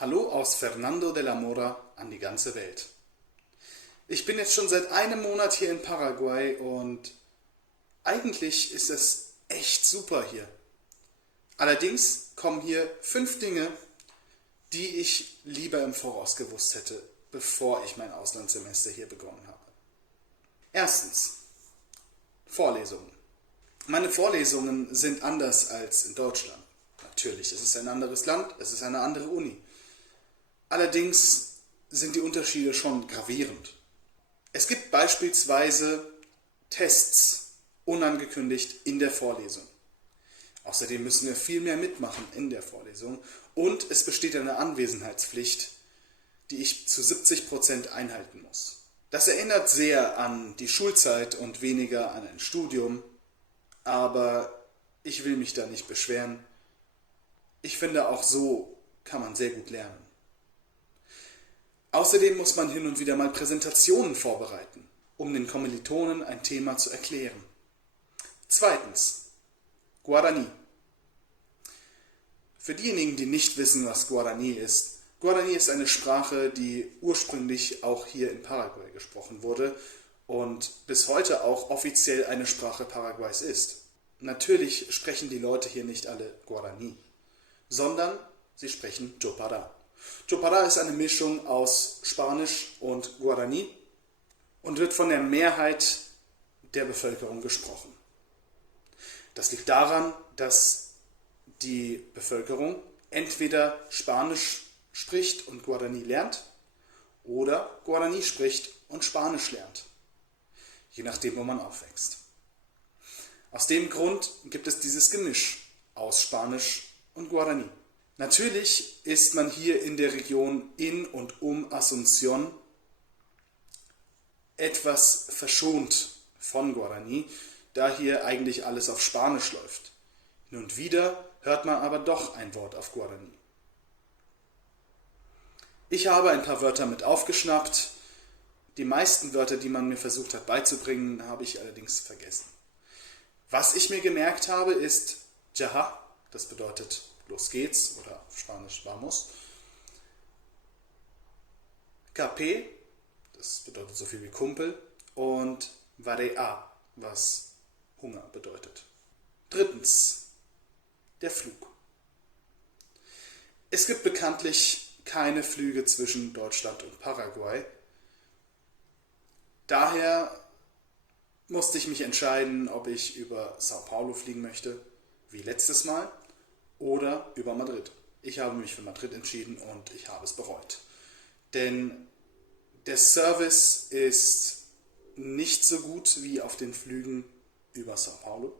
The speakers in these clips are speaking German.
Hallo aus Fernando de la Mora an die ganze Welt. Ich bin jetzt schon seit einem Monat hier in Paraguay und eigentlich ist es echt super hier. Allerdings kommen hier 5 Dinge, die ich lieber im Voraus gewusst hätte, bevor ich mein Auslandssemester hier begonnen habe. Erstens, Vorlesungen. Meine Vorlesungen sind anders als in Deutschland. Natürlich, es ist ein anderes Land, es ist eine andere Uni. Allerdings sind die Unterschiede schon gravierend. Es gibt beispielsweise Tests, unangekündigt in der Vorlesung. Außerdem müssen wir viel mehr mitmachen in der Vorlesung und es besteht eine Anwesenheitspflicht, die ich zu 70% einhalten muss. Das erinnert sehr an die Schulzeit und weniger an ein Studium, aber ich will mich da nicht beschweren. Ich finde, auch so kann man sehr gut lernen. Außerdem muss man hin und wieder mal Präsentationen vorbereiten, um den Kommilitonen ein Thema zu erklären. Zweitens, Guarani. Für diejenigen, die nicht wissen, was Guarani ist eine Sprache, die ursprünglich auch hier in Paraguay gesprochen wurde und bis heute auch offiziell eine Sprache Paraguays ist. Natürlich sprechen die Leute hier nicht alle Guarani, sondern sie sprechen Chopara. Chopara ist eine Mischung aus Spanisch und Guarani und wird von der Mehrheit der Bevölkerung gesprochen. Das liegt daran, dass die Bevölkerung entweder Spanisch spricht und Guarani lernt oder Guarani spricht und Spanisch lernt, je nachdem, wo man aufwächst. Aus dem Grund gibt es dieses Gemisch aus Spanisch und Guarani. Natürlich ist man hier in der Region in und um Asunción etwas verschont von Guarani, da hier eigentlich alles auf Spanisch läuft. Hin und wieder hört man aber doch ein Wort auf Guarani. Ich habe ein paar Wörter mit aufgeschnappt. Die meisten Wörter, die man mir versucht hat beizubringen, habe ich allerdings vergessen. Was ich mir gemerkt habe, ist Jaha, das bedeutet los geht's oder auf Spanisch vamos. Capé, das bedeutet so viel wie Kumpel. Und Varea, was Hunger bedeutet. Drittens, der Flug. Es gibt bekanntlich keine Flüge zwischen Deutschland und Paraguay. Daher musste ich mich entscheiden, ob ich über Sao Paulo fliegen möchte, wie letztes Mal, oder über Madrid. Ich habe mich für Madrid entschieden und ich habe es bereut. Denn der Service ist nicht so gut wie auf den Flügen über Sao Paulo.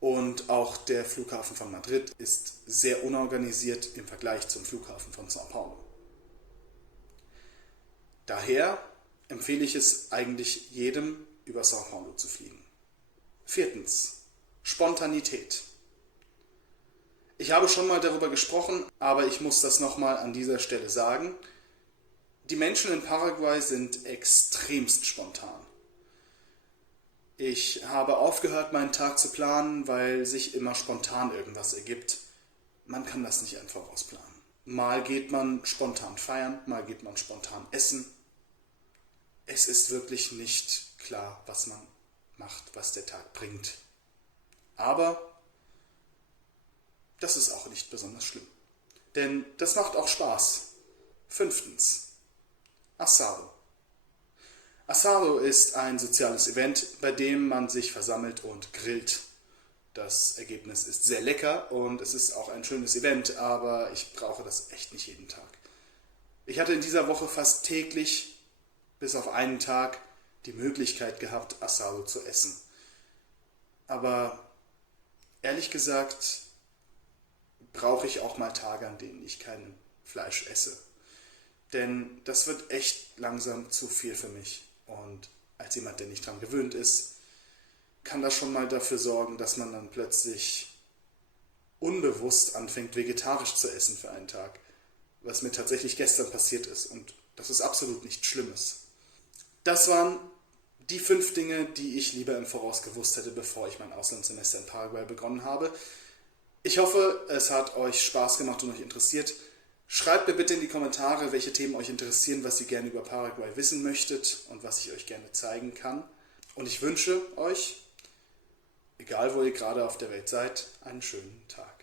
Und auch der Flughafen von Madrid ist sehr unorganisiert im Vergleich zum Flughafen von Sao Paulo. Daher empfehle ich es eigentlich jedem, über Sao Paulo zu fliegen. Viertens, Spontanität. Ich habe schon mal darüber gesprochen, aber ich muss das nochmal an dieser Stelle sagen. Die Menschen in Paraguay sind extremst spontan. Ich habe aufgehört, meinen Tag zu planen, weil sich immer spontan irgendwas ergibt. Man kann das nicht einfach ausplanen. Mal geht man spontan feiern, mal geht man spontan essen. Es ist wirklich nicht klar, was man macht, was der Tag bringt. Aber das ist auch nicht besonders schlimm. Denn das macht auch Spaß. Fünftens, Asado. Asado ist ein soziales Event, bei dem man sich versammelt und grillt. Das Ergebnis ist sehr lecker und es ist auch ein schönes Event, aber ich brauche das echt nicht jeden Tag. Ich hatte in dieser Woche fast täglich, bis auf einen Tag, die Möglichkeit gehabt, Asado zu essen. Aber ehrlich gesagt brauche ich auch mal Tage, an denen ich kein Fleisch esse. Denn das wird echt langsam zu viel für mich. Und als jemand, der nicht dran gewöhnt ist, kann das schon mal dafür sorgen, dass man dann plötzlich unbewusst anfängt, vegetarisch zu essen für einen Tag. Was mir tatsächlich gestern passiert ist. Und das ist absolut nichts Schlimmes. Das waren die 5 Dinge, die ich lieber im Voraus gewusst hätte, bevor ich mein Auslandssemester in Paraguay begonnen habe. Ich hoffe, es hat euch Spaß gemacht und euch interessiert. Schreibt mir bitte in die Kommentare, welche Themen euch interessieren, was ihr gerne über Paraguay wissen möchtet und was ich euch gerne zeigen kann. Und ich wünsche euch, egal wo ihr gerade auf der Welt seid, einen schönen Tag.